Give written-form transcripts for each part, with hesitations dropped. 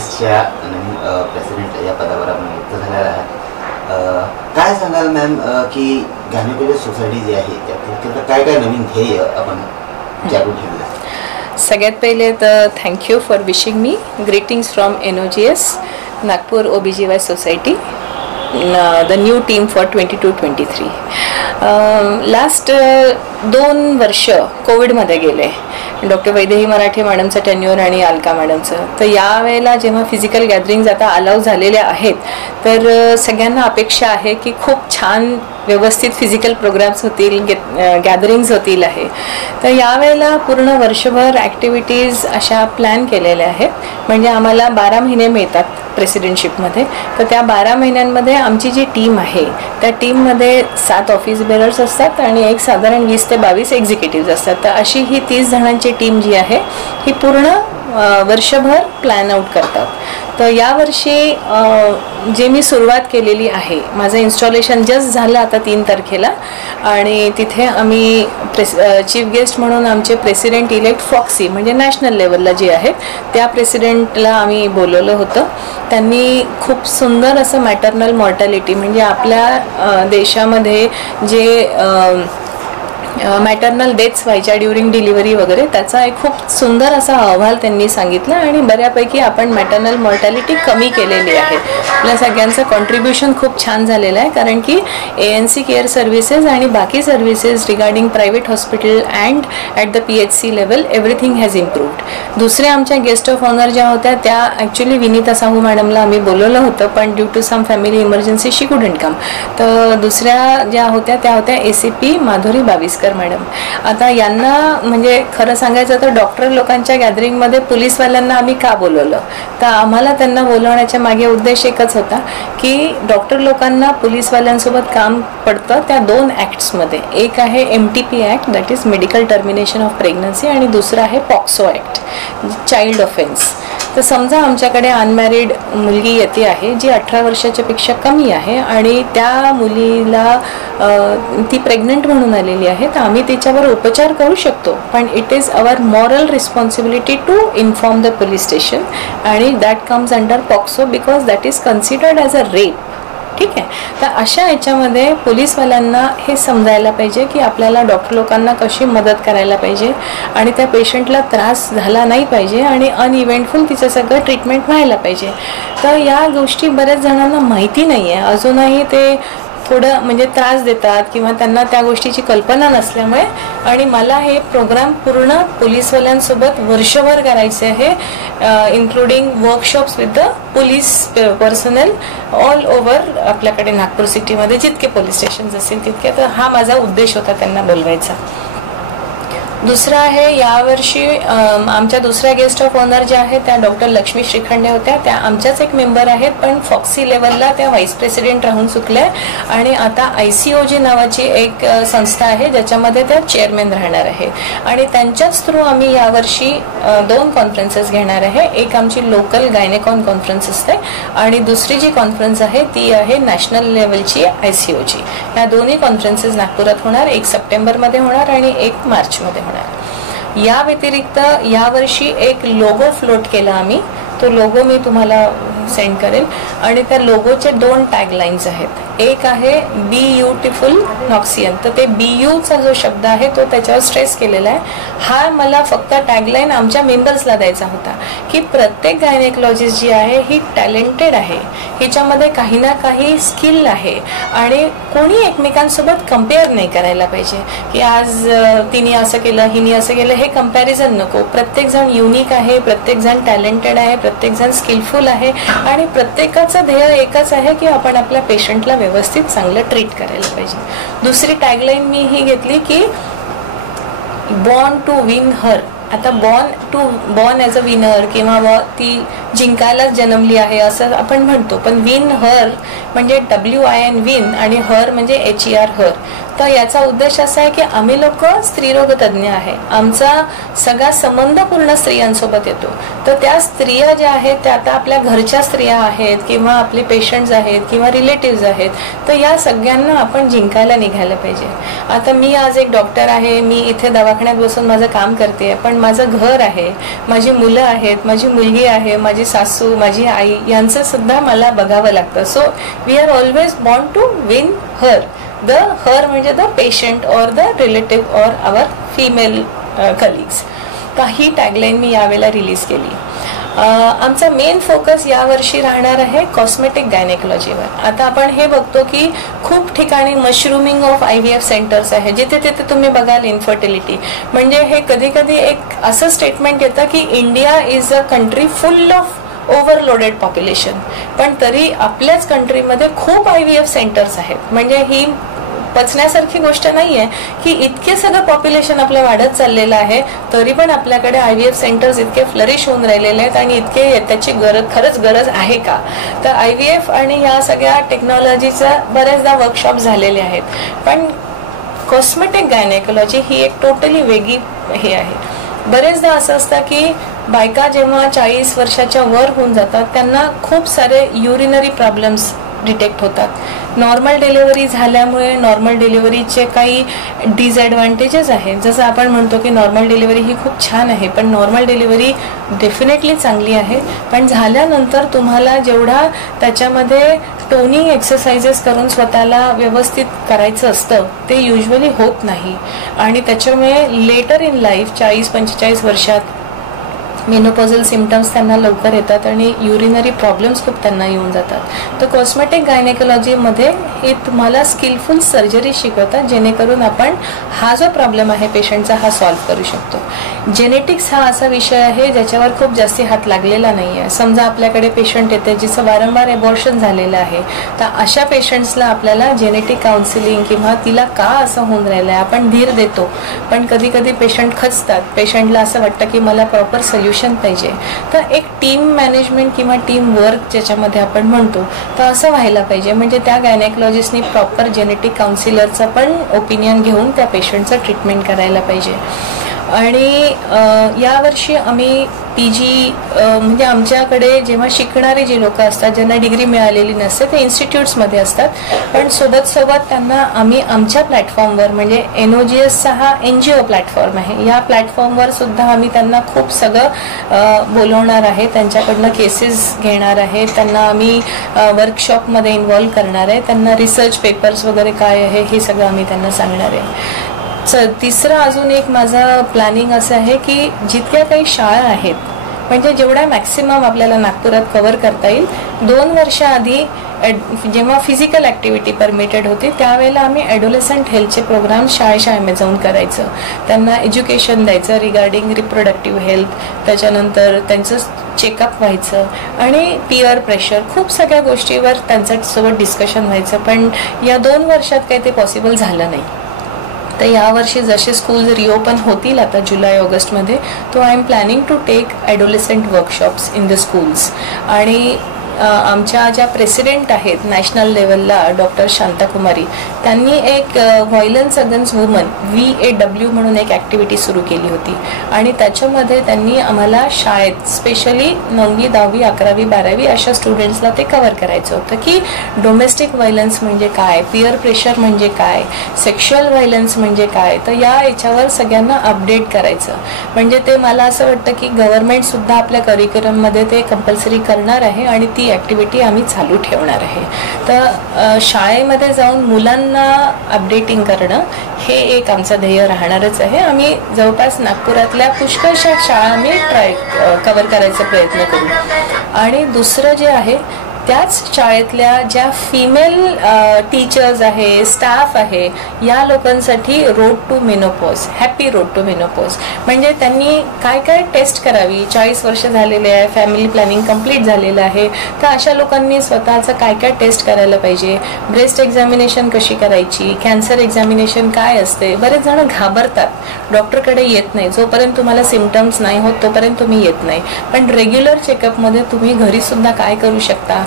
एनजीएसच्या नवीन president या पदावर आपण नियुक्त झालेला आहात. काय सांगाल मॅम की गायनेकोलॉजी सोसायटी जी आहे त्यात काय काय नवीन ध्येय आपण जागृत ठेवलं? सगळ्यात पहिले तर thank you for wishing me. Greetings from NOGS Nagpur OBGY society, the new team for 22-23. Last 2 वर्ष कोविडमध्ये गेले. डॉक्टर वैदेही मराठे मॅडमचं टेन्युअर आणि अलका मॅडमचं. तर यावेळेला जेव्हा फिजिकल गॅदरिंग्ज आता अलाउ झालेल्या आहेत तर सगळ्यांना अपेक्षा आहे की खूप छान व्यवस्थित फिजिकल प्रोग्राम्स होतील, गॅदरिंग्ज होतील आहे. तर यावेळेला पूर्ण वर्षभर ॲक्टिव्हिटीज अशा प्लॅन केलेल्या आहेत. म्हणजे आम्हाला 12 महिने मिळतात प्रेसिडेंटशिपमध्ये. तर त्या 12 महिन्यांमध्ये आमची जी टीम आहे त्या टीममध्ये 7 ऑफिस बेरर्स असतात आणि एक साधारण 20 ते 22 एक्झिक्युटिव्ज असतात. तर अशी ही 30 जणांची टीम जी आहे ही पूर्ण वर्षभर प्लॅन आउट करतात. तर यावर्षी जे मी सुरुवात केलेली आहे, माझं इन्स्टॉलेशन जस्ट झालं आता 3 तारखेला आणि तिथे आम्ही चीफ गेस्ट म्हणून आमचे प्रेसिडेंट इलेक्ट फॉक्सी म्हणजे नॅशनल लेवलला जे आहेत त्या प्रेसिडेंटला आम्ही बोलवलं होतं. त्यांनी खूप सुंदर असं मॅटर्नल मॉर्टॅलिटी म्हणजे आपल्या देशामध्ये जे मॅटर्नल डेथ्स व्हायच्या ड्युरिंग डिलिव्हरी वगैरे त्याचा एक खूप सुंदर असा अहवाल त्यांनी सांगितला आणि बऱ्यापैकी आपण मॅटर्नल मॉर्टॅलिटी कमी केलेली आहे. आपल्या सगळ्यांचं कॉन्ट्रीब्युशन खूप छान झालेलं आहे कारण की ANC केअर सर्व्हिसेस आणि बाकी services regarding private hospital and at the PHC level everything has improved. दुसऱ्या आमच्या गेस्ट ऑफ ऑनर ज्या होत्या त्या ॲक्च्युली विनीता साहू मॅडमला आम्ही बोलवलं होतं पण due to some family emergency she couldn't come. तर दुसऱ्या ज्या होत्या त्या होत्या ACP माधुरी बाविस्कर मॅडम. आता यांना म्हणजे खरं सांगायचं तर डॉक्टर लोकांच्या गॅदरिंगमध्ये पोलीसवाल्यांना आम्ही का बोलवलं तर आम्हाला त्यांना बोलवण्याच्या मागे उद्देश एकच होता की डॉक्टर लोकांना पोलीसवाल्यांसोबत काम पडतं त्या 2 ॲक्ट्समध्ये. एक आहे MTP act that is medical termination of pregnancy आणि दुसरं आहे पॉक्सो ॲक्ट चाइल्ड ऑफेन्स. तर समजा आमच्याकडे अनमॅरिड मुलगी येते आहे जी 18 वर्षाच्या पेक्षा कमी आहे आणि त्या मुलीला ती प्रेग्नंट म्हणून आलेली आहे तर आम्ही तिच्यावर उपचार करू शकतो पण it is our moral responsibility to inform the police station आणि that comes under POCSO because that is considered as a rape. ठीक आहे. तर अशा याच्यामध्ये पोलीसवाल्यांना हे समजायला पाहिजे की आपल्याला डॉक्टर लोकांना कशी मदत करायला पाहिजे आणि त्या पेशंटला त्रास झाला नाही पाहिजे आणि अनइव्हेंटफुल तिचं सगळं ट्रीटमेंट व्हायला पाहिजे. तर या गोष्टी बऱ्याच जणांना माहिती नाही आहे. अजूनही ते थोडं म्हणजे त्रास देतात किंवा त्यांना त्या गोष्टीची कल्पना नसल्यामुळे आणि मला हे प्रोग्राम पूर्ण पोलीसवाल्यांसोबत वर्षभर करायचे आहे including workshops with the police personal all over आपल्याकडे नागपूर सिटीमध्ये जितके पोलीस स्टेशन असतील तितके. तर हा माझा उद्देश होता त्यांना बोलवायचा. दुसरं आहे यावर्षी आमच्या दुसऱ्या गेस्ट ऑफ ऑनर ज्या आहेत त्या डॉक्टर लक्ष्मी श्रीखंडे होत्या. त्या आमच्याच एक मेंबर आहेत पण फॉक्सी लेवलला त्या व्हाईस प्रेसिडेंट राहून चुकल्या आणि आता ICOG नावाची एक संस्था आहे ज्याच्यामध्ये त्या चेअरमॅन राहणार आहे आणि त्यांच्याच थ्रू आम्ही यावर्षी 2 कॉन्फरन्सेस घेणार आहे. एक आमची लोकल गायनेकॉन कॉन्फरन्स असते आणि दुसरी जी कॉन्फरन्स आहे ती आहे नॅशनल लेवलची ICOG. या दोन्ही कॉन्फरन्सेस नागपुरात होणार. एक सप्टेंबरमध्ये होणार आणि एक मार्चमध्ये होणार. या व्यतिरिक्त यावर्षी एक लोगो फ्लोट केला आम्ही. तो लोगो मी तुम्हाला सेंड करेल आणि त्या लोगोचे 2 टॅगलाईन्स आहेत. एक आहे बी ब्युटिफुल नॉक्सियन. तर ते BUचा जो शब्द आहे तो त्याच्यावर स्ट्रेस केलेला आहे. हा मला फक्त टॅगलाईन आमच्या मेंबर्सला द्यायचा होता की प्रत्येक गायनेकॉलॉजिस्ट जी आहे ही टॅलेंटेड आहे, हिच्यामध्ये काही ना काही स्किल आहे आणि कोणी एकमेकांसोबत कम्पेअर नाही करायला पाहिजे की आज तिने असं केलं हिने असं केलं. हे कम्पॅरिझन नको. प्रत्येकजण युनिक आहे, प्रत्येकजण टॅलेंटेड आहे, प्रत्येकजण स्किलफुल आहे आणि प्रत्येकाचं ध्येय एकच आहे की आपण आपल्या पेशंटला व्यवस्थित चांगलं ट्रीट करायला पाहिजे. दुसरी टॅगलाईन मी ही घेतली की बॉर्न टू विन हर. आता बॉर्न ॲज अ विनर किंवा ती जिंकायलाच जन्मली आहे असं आपण म्हणतो पण विन हर म्हणजे WIN विन आणि हर म्हणजे HER हर. तर याचा उद्देश असा आहे की आम्ही लोक स्त्रीरोग तज्ज्ञ आहे, आमचा सगळा संबंध पूर्ण स्त्रियांसोबत येतो. तर त्या स्त्रिया ज्या आहेत त्या आता आपल्या घरच्या स्त्रिया आहेत किंवा आपले पेशंट्स आहेत किंवा रिलेटिव्स आहेत, तर या सगळ्यांना आपण जिंकायला निघायला पाहिजे. आता मी आज एक डॉक्टर आहे, मी इथे दवाखान्यात बसून माझं काम करते, पण माझं घर आहे, माझी मुलं आहेत, माझी मुलगी आहे, माझी सासू, माझी आई, यांचं सुद्धा मला बघावं लागतं. So we are always born to win her. The her म्हणजे the patient or the relative or our female colleagues. ही टॅगलाईन मी यावेळेला रिलीज केली. आमचा मेन फोकस यावर्षी राहणार आहे कॉस्मेटिक गायनेकोलॉजीवर. आता आपण हे बघतो की खूप ठिकाणी मशरूमिंग ऑफ IVF सेंटर्स आहे, जिथे तिथे तुम्ही बघाल इन्फर्टिलिटी. म्हणजे हे कधी कधी एक असं स्टेटमेंट येतं की India is a country full of overloaded population, पण तरी आपल्याच कंट्रीमध्ये खूप IVF सेंटर्स आहेत. म्हणजे ही पचण्यासारखी गोष्ट नाहीये की इतके सगळं पॉप्युलेशन आपलं वाढत चाललेलं आहे, तरी पण आपल्याकडे IVF सेंटर्स इतके फ्लरिश होऊन राहिलेले आहेत आणि इतके त्याची खरंच गरज आहे का. तर IVF आणि या सगळ्या टेक्नॉलॉजीचा बऱ्याचदा वर्कशॉप झालेले आहेत, पण कॉस्मेटिक गायनेकोलॉजी ही एक टोटली वेगळी हे आहे. बरेचदा असं असतं की बायका जेव्हा 40 वर्षाच्या वर होऊन जातात त्यांना खूप सारे युरिनरी प्रॉब्लेम्स डिटेक्ट होतात. नॉर्मल डिलिव्हरी झाल्यामुळे नॉर्मल डिलिव्हरीचे काही डिसएडव्हान्टेजेस आहेत. जसं आपण म्हणतो की नॉर्मल डिलिव्हरी ही खूप छान आहे, पण नॉर्मल डिलिव्हरी डेफिनेटली चांगली आहे, पण झाल्यानंतर तुम्हाला जेवढा त्याच्यामध्ये टोनिंग एक्सरसाइजेस करून स्वतःला व्यवस्थित करायचं असतं ते युजली होत नाही. आणि त्याच्यामुळे लेटर इन लाईफ 40-45 वर्षात मेनोपॉझल सिम्पटम्स त्यांना लवकर येतात आणि युरिनरी प्रॉब्लेम्स खूप त्यांना येऊन जातात. तर कॉस्मेटिक गायनेकोलॉजीमध्ये हे तुम्हाला स्किलफुल सर्जरी शिकवतात, जेणेकरून आपण हा जो प्रॉब्लेम आहे पेशंटचा हा सॉल्व्ह करू शकतो. जेनेटिक्स हा असा विषय आहे ज्याच्यावर खूप जास्ती हात लागलेला नाही आहे. समजा आपल्याकडे पेशंट येते जिचं वारंवार एबॉर्शन झालेलं आहे, तर अशा पेशंट्सला आपल्याला जेनेटिक काउन्सिलिंग किंवा तिला का असं होऊन राहिलं आहे आपण धीर देतो, पण कधी कधी पेशंट खचतात. पेशंटला असं वाटतं की मला प्रॉपर सोल्युशन पाहिजे. तर एक टीम मॅनेजमेंट किंवा टीम वर्क ज्याच्यामध्ये आपण म्हणतो, तर असं व्हायला पाहिजे. म्हणजे त्या गायनेकोलॉजिस्टनी प्रॉपर जेनेटिक काउन्सिलरचं पण ओपिनियन घेऊन त्या पेशंटचं ट्रीटमेंट करायला पाहिजे. आणि यावर्षी आम्ही PG म्हणजे आमच्याकडे जेव्हा शिकणारे जे लोक असतात ज्यांना डिग्री मिळालेली नसते ते इन्स्टिट्यूट्समध्ये असतात, पण सोबत त्यांना आम्ही आमच्या प्लॅटफॉर्मवर म्हणजे NOGSचा हा NGO प्लॅटफॉर्म आहे, या प्लॅटफॉर्मवर सुद्धा आम्ही त्यांना खूप सगळं बोलवणार आहे, त्यांच्याकडनं केसेस घेणार आहे, त्यांना आम्ही वर्कशॉपमध्ये इन्व्हॉल्व करणार आहे, त्यांना रिसर्च पेपर्स वगैरे काय आहे हे सगळं आम्ही त्यांना सांगणार आहे. तिसरं अजून एक माझं प्लॅनिंग असं आहे की जितक्या काही शाळा आहेत म्हणजे जेवढ्या मॅक्सिमम आपल्याला नागपुरात कव्हर करता येईल. 2 वर्ष आधी जेव्हा फिजिकल ॲक्टिव्हिटी परमिटेड होती त्यावेळेला आम्ही ॲडोलेसंट हेल्थचे प्रोग्राम शाळेमध्ये जाऊन करायचं, त्यांना एज्युकेशन द्यायचं रिगार्डिंग रिप्रोडक्टिव्ह हेल्थ, त्याच्यानंतर त्यांचं चेकअप व्हायचं आणि पिअर प्रेशर खूप सगळ्या गोष्टीवर त्यांच्यासोबत डिस्कशन व्हायचं. पण या 2 वर्षात काही ते पॉसिबल झालं नाही. तर यावर्षी जसे स्कूल रिओपन होतील आता जुलै-ऑगस्टमध्ये, तो I am planning to take adolescent workshops in the schools. आणि आमच्या ज्या प्रेसिडेंट आहेत नॅशनल लेवलला डॉक्टर शांताकुमारी, त्यांनी एक व्हायलन्स अगेन्स्ट वुमन VAW म्हणून एक ॲक्टिव्हिटी सुरू केली होती आणि त्याच्यामध्ये त्यांनी आम्हाला शाळेत स्पेशली 9वी, 10वी, 11वी, 12वी अशा स्टुडंट्सला ते कव्हर करायचं होतं की डोमेस्टिक व्हायलन्स म्हणजे काय, पिअर प्रेशर म्हणजे काय, सेक्शुअल व्हायलन्स म्हणजे काय. तर याच्यावर सगळ्यांना अपडेट करायचं. म्हणजे ते मला असं वाटतं की गव्हर्नमेंटसुद्धा आपल्या करिक्युलममध्ये ते कंपल्सरी करणार आहे आणि ती ॲक्टिव्हिटी आम्ही चालू ठेवणार आहे. तर शाळेमध्ये जाऊन मुलांना अपडेटिंग करणं हे एक आमचं ध्येय राहणारच आहे. आम्ही जवळपास नागपुरातल्या पुष्कळशा शाळा आम्ही कव्हर करायचा प्रयत्न करू. आणि दुसरं जे आहे त्याच शाळेतल्या ज्या फिमेल टीचर्स आहे, स्टाफ आहे, या लोकांसाठी road to menopause, happy road to menopause. म्हणजे त्यांनी काय काय टेस्ट करावी, 40 वर्ष झालेले आहे, फॅमिली प्लॅनिंग कंप्लीट झालेलं आहे, तर अशा लोकांनी स्वतःचं काय काय टेस्ट करायला पाहिजे, ब्रेस्ट एक्झामिनेशन कशी करायची, कॅन्सर एक्झामिनेशन काय असते. बरेच जण घाबरतात, डॉक्टरकडे येत नाही, जोपर्यंत तुम्हाला सिम्पटम्स नाही होत तोपर्यंत तुम्ही येत नाही. पण रेग्युलर चेकअपमध्ये तुम्ही घरी सुद्धा काय करू शकता,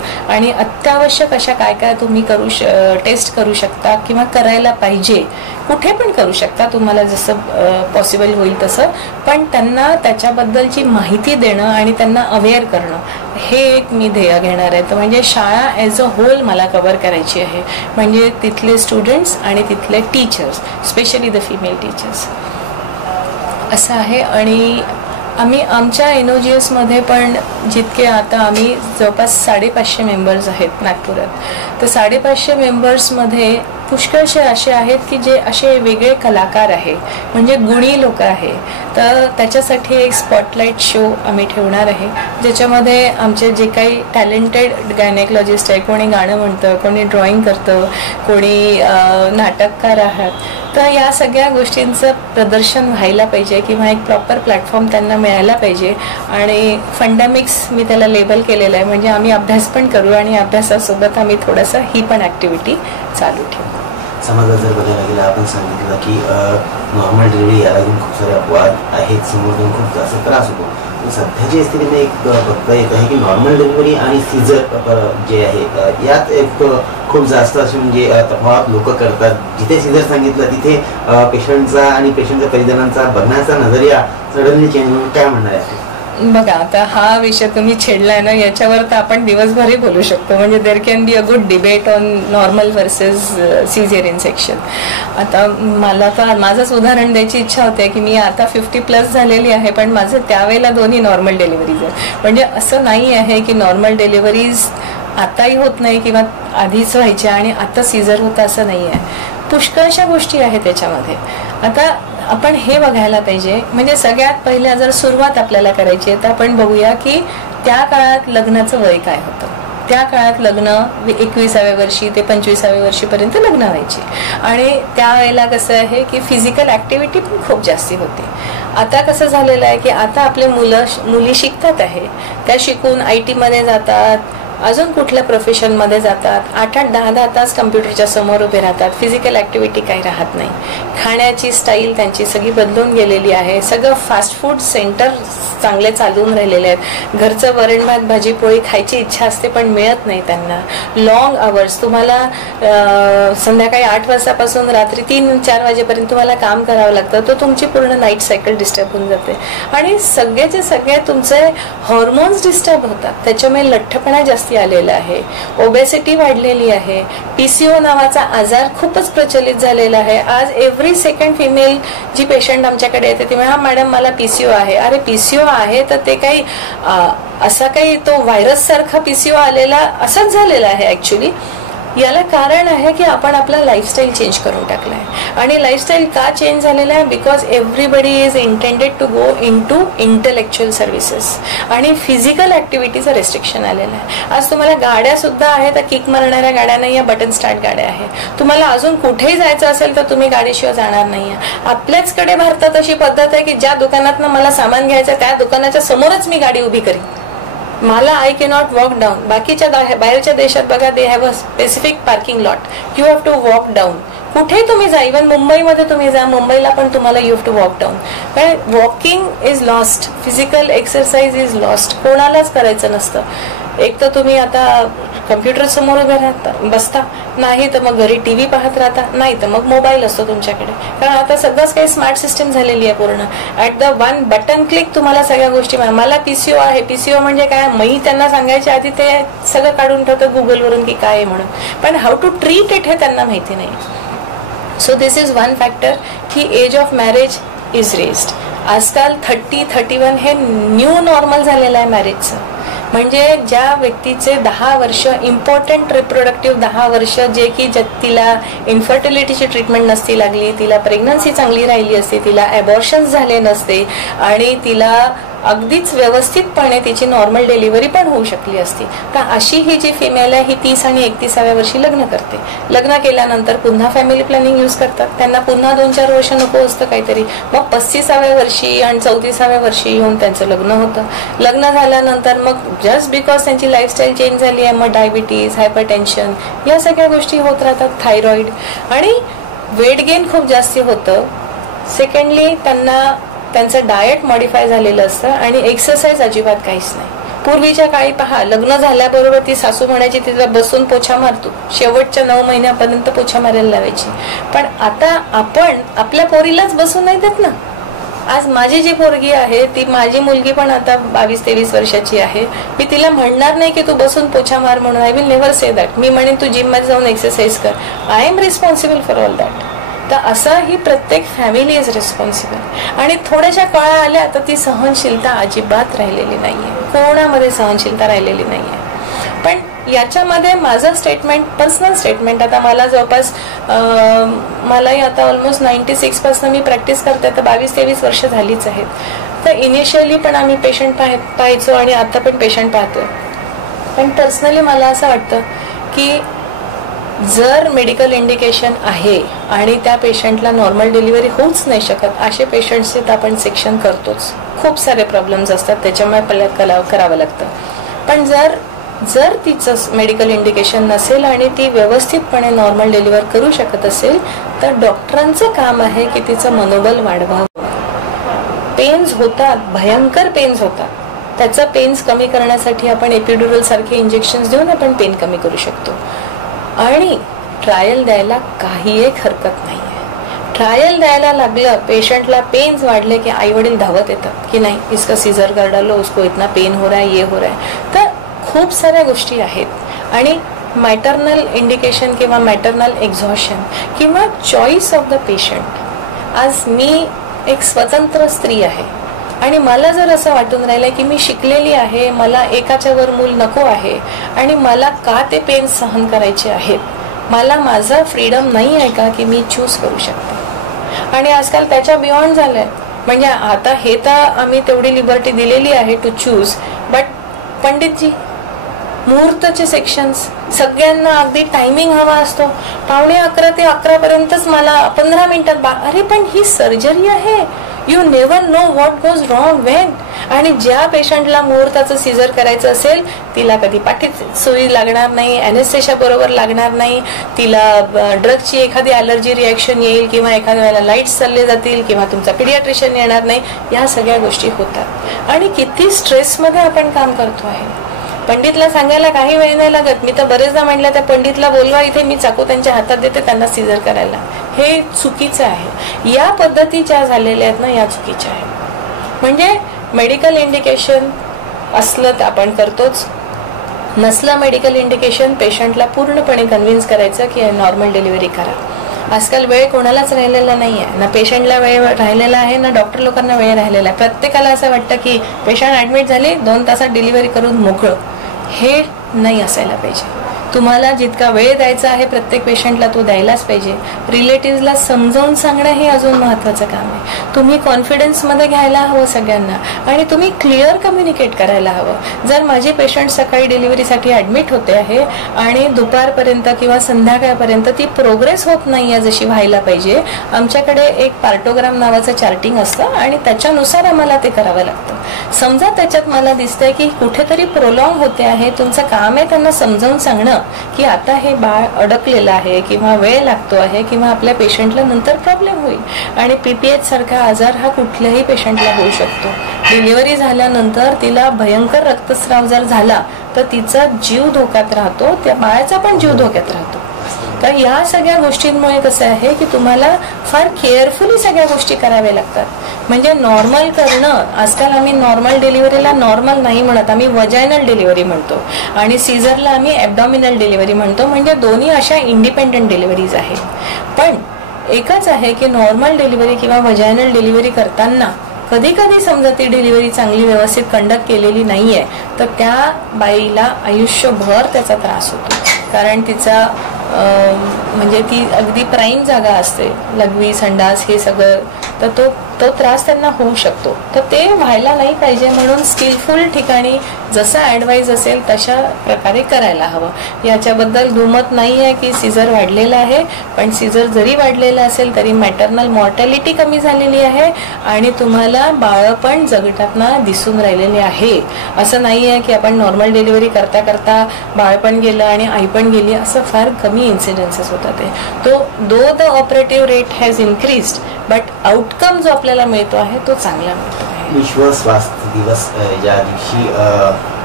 आणि अत्यावश्यक अशा काय काय तुम्ही टेस्ट करू शकता किंवा करायला पाहिजे, कुठे पण करू शकता तुम्हाला जसं पॉसिबल होईल तसं, पण त्यांना त्याच्याबद्दलची माहिती देणं आणि त्यांना अवेअर करणं हे एक मी ध्येय घेणार आहे. तर म्हणजे शाळा ॲज अ होल मला कव्हर करायची आहे, म्हणजे तिथले स्टुडंट्स आणि तिथले teachers, specially the female teachers असं आहे. आणि आम्ही आमच्या NOGSमध्ये पण जितके आता आम्ही जवळपास 550 मेंबर्स आहेत नागपुरात, तर 550 मेंबर्समध्ये पुष्कळसे असे आहेत की जे असे वेगळे कलाकार आहे, म्हणजे गुणी लोक आहे. तर त्याच्यासाठी एक स्पॉटलाईट शो आम्ही ठेवणार आहे, ज्याच्यामध्ये आमचे जे काही टॅलेंटेड गायनेकॉलॉजिस्ट आहे, कोणी गाणं म्हणतं, कोणी ड्रॉइंग करतं, कोणी नाटककार आहात, तर या सगळ्या गोष्टींचं प्रदर्शन व्हायला पाहिजे किंवा एक प्रॉपर प्लॅटफॉर्म त्यांना मिळायला पाहिजे. आणि फंडामिक्स मी त्याला लेबल केलेलं आहे, म्हणजे आम्ही अभ्यास पण करू आणि अभ्यासासोबत आम्ही थोडंसं ही पण ॲक्टिव्हिटी चालू ठेवू. समाजात जर बघायला गेला, आपण सांगितलं की नॉर्मल डिलिव्हरी याला घेऊन खूप सारे अपवाद आहेत, समोर जाऊन खूप जास्त त्रास होतो. पण सध्याच्या स्थितीमध्ये एक बघता येत आहे की नॉर्मल डिलिव्हरी आणि सीझर जे आहे यात एक खूप जास्त असे म्हणजे तफावत लोक करतात. जिथे सीझर सांगितलं तिथे पेशंटचा आणि पेशंटच्या परिजनांचा बघण्याचा नजरिया सडनली चेंज होऊन काय म्हणणार आहे? बघा, आता हा विषय तुम्ही छेडलाय ना, याच्यावर तर आपण दिवसभरही बोलू शकतो. म्हणजे there can be a good debate on normal versus caesarean section. आता मला तर माझंच उदाहरण द्यायची इच्छा होते की मी आता 50+ झालेली आहे, पण माझं त्यावेळेला दोन्ही नॉर्मल डिलिव्हरीज आहे. म्हणजे असं नाही आहे की नॉर्मल डिलिव्हरीज आताही होत नाही किंवा आधीच व्हायच्या आणि आता सीझर होतं असं नाही आहे. पुष्कळशा गोष्टी आहेत त्याच्यामध्ये. आता आपण हे बघायला पाहिजे, म्हणजे सगळ्यात पहिल्या जर सुरुवात आपल्याला करायची आहे तर आपण बघूया की त्या काळात लग्नाचं वय काय होतं. त्या काळात लग्न 21व्या वर्षी ते 25व्या वर्षीपर्यंत लग्न व्हायची आणि त्यावेळेला कसं आहे की फिजिकल ॲक्टिव्हिटी पण खूप जास्ती होते. आता कसं झालेलं आहे की आता आपले मुली शिकतात आहे, त्या शिकून IT मध्ये जातात, अजून कुठल्या प्रोफेशनमध्ये जातात, 8-8, 10-10 तास कम्प्युटरच्या समोर उभे राहतात. फिजिकल ॲक्टिव्हिटी काही राहत नाही. खाण्याची स्टाईल त्यांची सगळी बदलून गेलेली आहे. सगळं फास्ट फूड सेंटर चांगले चालून राहिलेले आहेत. घरचं वरण भात भाजी पोळी खायची इच्छा असते पण मिळत नाही त्यांना. लॉंग आवर्स, तुम्हाला संध्याकाळी 8 वाजतापासून रात्री 3-4 वाजेपर्यंत तुम्हाला काम करावं लागतं. तो तुमची पूर्ण नाईट सायकल डिस्टर्ब होऊन जाते आणि सगळेचे सगळे तुमचे हॉर्मोन्स डिस्टर्ब होतात. त्याच्यामुळे लठ्ठपणा जास्त आलेला आहे, ओबेसिटी वाढलेली आहे, PCO नावाचा आजार खूपच प्रचलित झालेला आहे. आज एव्हरी सेकंड फिमेल जी पेशंट आमच्याकडे येते ती म्हणा, मॅडम मला PCO आहे. अरे PCO आहे तर ते काही असा काही तो व्हायरस सारखा PCO आलेला असंच झालेला आहे ऍक्च्युली. याला कारण आहे की आपण आपला लाईफस्टाईल चेंज करून टाकला आहे. आणि लाईफस्टाईल का चेंज झालेला आहे? Because everybody is intended to go in to intellectual services आणि फिजिकल ॲक्टिव्हिटीचं रेस्ट्रिक्शन आलेलं आहे. आज तुम्हाला गाड्या सुद्धा आहेत, तर किक मारणाऱ्या गाड्या नाही आहे, बटन स्टार्ट गाड्या आहे. तुम्हाला अजून कुठेही जायचं असेल तर तुम्ही गाडीशिवाय जाणार नाही आहे. आपल्याचकडे भारतात अशी पद्धत आहे की ज्या दुकानातनं मला सामान घ्यायचं त्या दुकानाच्या समोरच मी गाडी उभी करीन. मला आय कॅनॉट वॉक डाऊन. बाकीच्या बाहेरच्या देशात बघा, they have a specific parking lot, you have to walk down. कुठेही तुम्ही जा, इव्हन मुंबईमध्ये तुम्ही जा, मुंबईला पण तुम्हाला you have to walk down. पण walking is lost, physical exercise is lost. कोणालाच करायचं नसतं. एक तर तुम्ही आता कम्प्युटर समोर उभे राहता बसता, नाही तर मग घरी TV पाहत राहता, नाही तर मग मोबाईल असतो तुमच्याकडे. कारण आता सगळंच काही स्मार्ट सिस्टम झालेली आहे पूर्ण. At the one button click तुम्हाला सगळ्या गोष्टी. मला PCO आहे. PCO म्हणजे काय? मी त्यांना सांगायच्या आधी ते सगळं काढून ठेवतं गुगलवरून की काय आहे म्हणून, पण हाऊ टू ट्रीट इट हे त्यांना माहिती नाही. So this is one factor की age of marriage is raised. आजकाल 30-31 हे न्यू नॉर्मल झालेलं आहे मॅरेजचं. म्हणजे ज्या व्यक्तीचे 10 वर्ष इम्पॉर्टंट रिप्रोडक्टिव्ह 10 वर्ष जे की तिला इन्फर्टिलिटीची ट्रीटमेंट नसती लागली, तिला प्रेग्नन्सी चांगली राहिली असते, तिला ॲबॉर्शन्स झाले नसते आणि तिला अगदीच व्यवस्थितपणे तिची नॉर्मल डिलिव्हरी पण होऊ शकली असती. तर अशी ही जी फिमेल आहे ही 30 आणि 31व्या वर्षी लग्न करते. लग्न केल्यानंतर पुन्हा फॅमिली प्लॅनिंग यूज करतात. त्यांना पुन्हा 2-4 वर्ष नको असतं काहीतरी. मग 35व्या वर्षी आणि 34व्या वर्षी येऊन त्यांचं लग्न होतं. लग्न झाल्यानंतर मग जस्ट बिकॉज त्यांची लाईफस्टाईल चेंज झाली आहे, मग डायबिटीज, हायपरटेन्शन या सगळ्या गोष्टी होत राहतात, थायरॉइड आणि वेट गेन खूप जास्ती होतं. सेकंडली त्यांचं डाएट मॉडिफाय झालेलं असतं आणि एक्सरसाइज अजिबात काहीच नाही. पूर्वीच्या काळी पहा, लग्न झाल्याबरोबर ती सासू म्हणायची तिला बसून पोछा मारतो, शेवटच्या 9 महिन्यापर्यंत पोछा मारायला लावायची. पण आता आपण आपल्या पोरीलाच बसून नाही देत ना. आज माझी जी पोरगी आहे, ती माझी मुलगी पण आता 22-23 वर्षाची आहे, मी तिला म्हणणार नाही की तू बसून पोछा मार म्हणून. I will never say that. मी म्हणेन तू जिम मध्ये जाऊन एक्सरसाइज कर. I am responsible for all that. तर असा ही प्रत्येक फॅमिली इज रिस्पॉन्सिबल. आणि थोड्याशा काळा आल्या तर ती सहनशीलता अजिबात राहिलेली नाहीये, कोणामध्ये सहनशीलता राहिलेली नाहीये. पण याच्यामध्ये माझं स्टेटमेंट, पर्सनल स्टेटमेंट, आता मला जवळपास मलाही आता ऑलमोस्ट 96 पासून मी प्रॅक्टिस करते, तर 22-23 वर्ष झालीच आहेत. तर इनिशियली पण आम्ही पेशंट पाहायचो आणि आता पण पेशंट पाहतोय. पण पर्सनली मला असं वाटतं की जर मेडिकल इंडिकेशन आहे आणि त्या पेशंटला नॉर्मल डिलिव्हरी होऊच नाही शकत, असे पेशंट्सचे तर आपण सेक्शन करतोच. खूप सारे प्रॉब्लेम्स असतात, त्याच्यामुळे आपल्याला करावं लागतं. पण जर तिचं मेडिकल इंडिकेशन नसेल आणि ती व्यवस्थितपणे नॉर्मल डिलिव्हर करू शकत असेल, तर डॉक्टरांचं काम आहे की तिचं मनोबल वाढवावं. पेन्स होतात, भयंकर पेन्स होतात. त्याचा पेन्स कमी करण्यासाठी आपण एपिड्युरल सारखे इंजेक्शन देऊन आपण पेन कमी करू शकतो. आणि ट्रायल द्यायला काही एक हरकत नाहीये. ट्रायल द्यायला लागलं, पेशंटला पेन्स वाढले की आई वडील धावत येतात की नाही इसका सीजर कर डालो, उसको इतना पेन हो रहा है, ये हो रहा है. तर खूप साऱ्या गोष्टी आहेत. आणि मॅटर्नल इंडिकेशन किंवा मॅटर्नल एक्झॉशन किंवा चॉईस ऑफ द पेशंट. आज मी एक स्वतंत्र स्त्री आहे आणि मला जर असं वाटून राहिलंय की मी शिकलेली आहे, मला एकाच्या वर मूल नको आहे आणि मला का ते पेन सहन करायचे आहेत, मला माझा फ्रीडम नाही आहे का की मी चूज करू शकते. आणि आजकाल त्याच्या बियॉन्ड झालंय. म्हणजे आता हे तर आम्ही तेवढी लिबर्टी दिलेली आहे टू चूज. बट पंडितजी, मुहूर्ताचे सेक्शन्स सगळ्यांना अगदी टायमिंग हवा असतो. 11:15 ते 11 पर्यंतच मला 15 मिनिटात अरे पण ही सर्जरी आहे. You never know what goes wrong Wien. आणि ज्या पेशंटला मुहूर्ताचं सीझर करायचं असेल, तिला कधी पाठीत सुई लागणार नाही, अॅनेस्थेशिया बरोबर लागणार नाही, तिला ड्रगची एखादी ॲलर्जी रिॲक्शन येईल किंवा एखाद्या वेळेला लाईट्स चालले जातील किंवा तुमचा पिडियाट्रिशियन येणार नाही. या सगळ्या गोष्टी होतात. आणि किती स्ट्रेसमध्ये आपण काम करतो आहे. पंडितला सांगायला काही वेळ नाही लागत. मी तर बरेचदा म्हटलं त्या पंडितला बोलवा इथे, मी चाकू त्यांच्या हातात देते त्यांना सीझर करायला. हे चुकीचं आहे. या पद्धती ज्या झालेल्या आहेत ना, या चुकीच्या आहेत. म्हणजे मेडिकल इंडिकेशन असलं तर आपण करतोच, नसलं मेडिकल इंडिकेशन पेशंटला पूर्णपणे कन्व्हिन्स करायचं की नॉर्मल डिलिव्हरी करा. आजकाल वेळ कोणालाच राहिलेला नाही आहे, ना पेशंटला वेळ राहिलेला आहे ना डॉक्टर लोकांना वेळ राहिलेला आहे. प्रत्येकाला असं वाटतं की पेशंट ऍडमिट झाले, 2 तासात डिलिव्हरी करून मोकळं. हे नाही असायला पाहिजे. तुम्हाला जितका वेळ द्यायचा आहे प्रत्येक पेशंटला तो द्यायलाच पाहिजे. रिलेटिव्हला समजावून सांगणं हे अजून महत्त्वाचं काम आहे. तुम्ही कॉन्फिडन्समध्ये घ्यायला हवं सगळ्यांना आणि तुम्ही क्लिअर कम्युनिकेट करायला हवं. जर माझे पेशंट सकाळी डिलिव्हरीसाठी ॲडमिट होते आहे आणि दुपारपर्यंत किंवा संध्याकाळपर्यंत ती प्रोग्रेस होत नाही आहे जशी व्हायला पाहिजे, आमच्याकडे एक पार्टोग्राम नावाचं चार्टिंग असतं आणि त्याच्यानुसार आम्हाला ते करावं लागतं. समजा त्याच्यात मला दिसतंय की कुठेतरी प्रोलॉंग होते आहे, तुमचं काम आहे त्यांना समजावून सांगणं की आता हे बाळ अडकलेलं आहे किंवा वेळ लागतो आहे किंवा आपल्या पेशंटला नंतर प्रॉब्लेम होईल. आणि PPH सारखा आजार हा कुठल्याही पेशंटला होऊ शकतो. डिलिव्हरी झाल्यानंतर तिला भयंकर रक्तस्राव जर झाला तर तिचा जीव धोक्यात राहतो, त्या बाळाचा पण जीव धोक्यात राहतो. तर या सगळ्या गोष्टींमुळे कसं आहे की तुम्हाला फार केअरफुली सगळ्या गोष्टी कराव्या लागतात. म्हणजे नॉर्मल करणं, आजकाल आम्ही नॉर्मल डिलिव्हरीला नॉर्मल नाही म्हणत, आम्ही वजायनल डिलिव्हरी म्हणतो आणि सीझरला आम्ही ॲब्डॉमिनल डिलिव्हरी म्हणतो. म्हणजे दोन्ही अशा इंडिपेंडंट डिलिव्हरीज आहेत. पण एकच आहे की नॉर्मल डिलिव्हरी किंवा वजायनल डिलिव्हरी करताना कधी कधी समजा ती डिलिव्हरी चांगली व्यवस्थित कंडक्ट केलेली नाहीये तर त्या बाईला आयुष्यभर त्याचा त्रास होतो. कारण तिचा म्हणजे ती अगदी प्राईम जागा असते, लघवी, संडास हे सगळं, तर तो त्रास त्यांना होऊ शकतो. तर ते व्हायला नाही पाहिजे म्हणून स्किलफुल ठिकाणी जसं ॲडवाईज असेल तशा प्रकारे करायला हवं. याच्याबद्दल दुमत नाही आहे की सीझर वाढलेलं आहे, पण सीझर जरी वाढलेलं असेल तरी मॅटर्नल मॉर्टॅलिटी कमी झालेली आहे आणि तुम्हाला बाळ पण जगताना दिसून राहिलेले आहे. असं नाही आहे की आपण नॉर्मल डिलिव्हरी करता करता बाळ पण गेलं आणि आई पण गेली, असं फार कमी इन्सिडेन्सेस होतात. Though the operative rate has increased but outcome जो आपल्याला मिळतो आहे तो चांगला मिळतो आहे. विश्व स्वास्थ्य दिवस ज्या दिवशी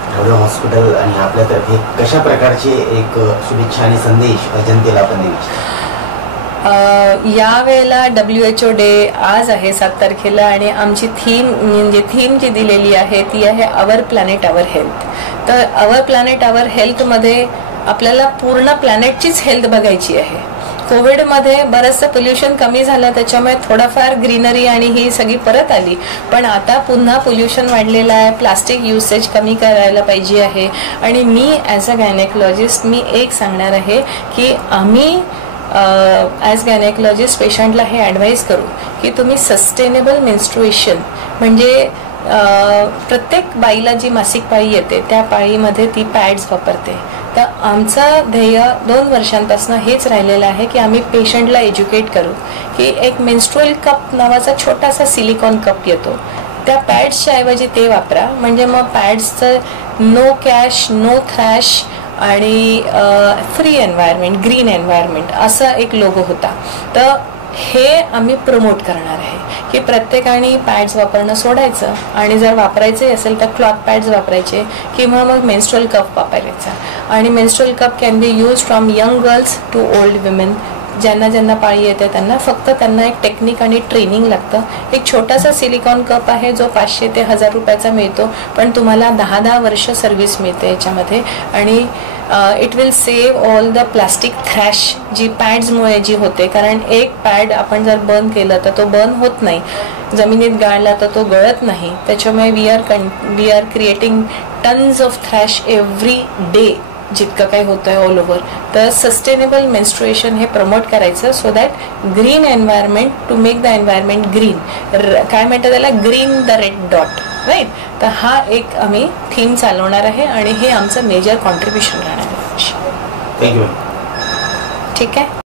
एवढं हॉस्पिटल आणि आपल्यातर्फे कशा प्रकारचे एक शुभेच्छा आणि संदेश जनतेला आपण देऊ इच्छिता? यावेळेला WHO डे आज आहे 7 तारखेला आणि आमची थीम जी दिलेली आहे ती आहे आवर प्लॅनेट आवर हेल्थ. तर आवर प्लॅनेट आवर हेल्थमध्ये आपल्याला पूर्ण प्लॅनेटचीच हेल्थ बघायची आहे. कोविडमध्ये बरंचसं पोल्युशन कमी झालं, त्याच्यामुळे थोडाफार ग्रीनरी आणि ही सगळी परत आली. पण आता पुन्हा पोल्युशन वाढलेलं आहे, प्लास्टिक युसेज कमी करायला पाहिजे आहे. आणि मी ॲज अ गायनेकॉलॉजिस्ट मी एक सांगणार आहे की आम्ही ॲज गायनेकॉलॉजिस्ट पेशंटला हे ॲडवाईस करू की तुम्ही सस्टेनेबल मेन्स्ट्रुएशन म्हणजे प्रत्येक बाईला जी मासिक पाळी येते त्या पाळीमध्ये ती पॅड्स वापरते. तर आमचं ध्येय 2 वर्षांपासून हेच राहिलेलं आहे की आम्ही पेशंटला एज्युकेट करू की एक मेन्स्ट्रुअल कप नावाचा छोटासा सिलिकॉन कप येतो, त्या पॅड्सच्या ऐवजी ते वापरा. म्हणजे मग पॅड्सचं नो कॅश नो थ्रॅश आणि फ्री एन्व्हायरमेंट, ग्रीन एन्व्हायरमेंट असा एक लोगो होता. तर हे आम्ही प्रमोट करणार आहे की प्रत्येकाने पॅड्स वापरणं सोडायचं आणि जर वापरायचे असेल तर क्लॉथ पॅड्स वापरायचे किंवा मग मेन्स्ट्रुअल कप वापरायचा. आणि menstrual cup can be use from young girls to old women. ज्यांना पाळी येते त्यांना एक टेक्निक आणि ट्रेनिंग लागतं. एक छोटासा सिलिकॉन कप आहे जो 500 ते 1000 रुपयाचा मिळतो, पण तुम्हाला 10 वर्ष सर्व्हिस मिळते याच्यामध्ये. आणि it will save all the plastic trash जी पॅड्समुळे जी होते. कारण एक पॅड आपण जर बर्न केलं तर तो बर्न होत नाही, जमिनीत गाळला तर तो गळत नाही. त्याच्यामुळे we are creating tons of trash every day जितकं काही होतं आहे ऑल ओव्हर. तर सस्टेनेबल मेन्स्ट्रुएशन हे प्रमोट करायचं so that green environment to make the environment green. काय म्हणतात त्याला, green the red dot, right. तर हा एक आम्ही थीम चालवणार आहे आणि हे आमचं मेजर कॉन्ट्रीब्युशन राहणार आहे. थँक्यू. ठीक आहे.